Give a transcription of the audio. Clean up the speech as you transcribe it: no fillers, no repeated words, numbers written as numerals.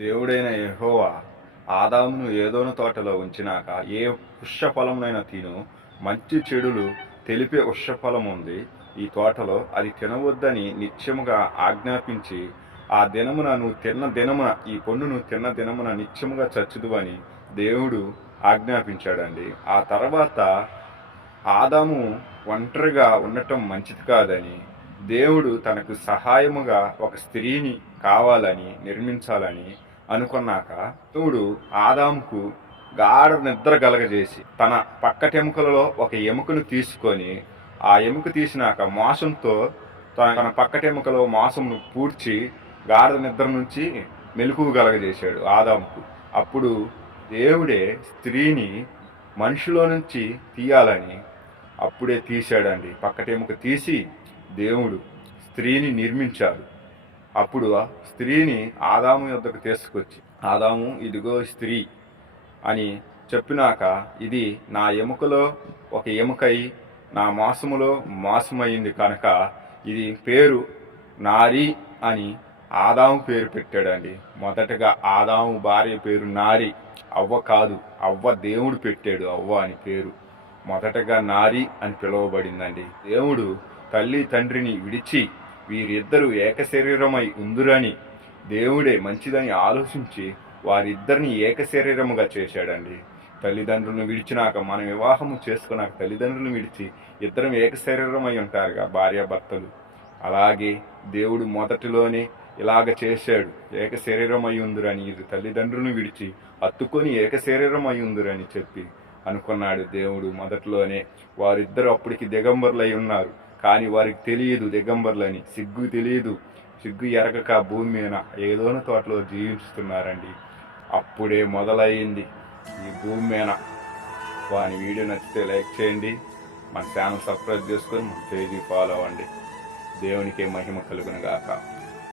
దేవుడైన యెహోవా ఆదామును ఏదోను తోటలో ఉంచినాక, ఏ వృక్షఫలమునైనా తిను, మంచి చెడులు తెలిపే వృక్షఫలం ఉంది ఈ తోటలో, అది తినవద్దని నిత్యముగా ఆజ్ఞాపించి, ఆ దినమున నువ్వు తిన్న దినమున, ఈ పండు నువ్వు తిన్న దినమున నిత్యముగా చచ్చుదువని దేవుడు ఆజ్ఞాపించాడండి. ఆ తర్వాత ఆదాము ఒంటరిగా ఉండటం మంచిది కాదని దేవుడు తనకు సహాయముగా ఒక స్త్రీని కావాలని నిర్మించాలని అనుకున్నాక, దేవుడు ఆదాముకు గాఢ నిద్ర కలగజేసి తన పక్కటెముకలలో ఒక ఎముకను తీసుకొని, ఆ ఎముక తీసినాక మోసంతో తన పక్కటెముకలో మోసమును పూడ్చి గాఢ నిద్ర నుంచి మెలకువ కలగజేశాడు ఆదాముకు. అప్పుడు దేవుడే స్త్రీని మనిషిలో నుంచి తీయాలని అప్పుడే తీశాడండి. పక్కటెముక తీసి దేవుడు స్త్రీని నిర్మించాడు. అప్పుడు ఆ స్త్రీని ఆదాము యొద్దకు తీసుకొచ్చి, ఆదాము ఇదిగో స్త్రీ అని చెప్పినాక, ఇది నా ఎముకలో ఒక ఎముకై నా మాంసములో మాంసమైంది కనుక ఇది పేరు నారి అని ఆదాము పేరు పెట్టాడండి. మొదటగా ఆదాము భార్య పేరు నారి, అవ్వ కాదు. అవ్వ దేవుడు పెట్టాడు అవ్వ అని పేరు. మొదటగా నారి అని పిలువబడిందండి. దేవుడు తల్లి తండ్రిని విడిచి వీరిద్దరూ ఏక శరీరమై ఉందురని దేవుడే మంచిదని ఆలోచించి వారిద్దరిని ఏక శరీరముగా చేశాడండి. తల్లిదండ్రులను విడిచినాక, మనం వివాహము చేసుకున్నాక తల్లిదండ్రులను విడిచి ఇద్దరం ఏక శరీరమై ఉంటారుగా భార్యాభర్తలు. అలాగే దేవుడు మొదటిలోనే ఇలాగ చేశాడు. ఏక శరీరమై ఉందిరని, ఇది తల్లిదండ్రులను విడిచి హత్తుకొని ఏక శరీరమై ఉందిరని చెప్పి అనుకున్నాడు దేవుడు మొదట్లోనే. వారిద్దరు అప్పటికి దిగంబరులై ఉన్నారు, కానీ వారికి తెలియదు దిగంబరులని. సిగ్గు తెలియదు, సిగ్గు ఎరగక భూమి మీద ఏదోనో తోటలో జీవిస్తున్నారండి. అప్పుడే మొదలయ్యింది ఈ భూమి మీద. వాని వీడియో నచ్చితే లైక్ చేయండి, మన ఛానల్ సబ్స్క్రైబ్ చేసుకొని మన పేజీ ఫాలో అవ్వండి. దేవునికే మహిమ కలుగును గాక.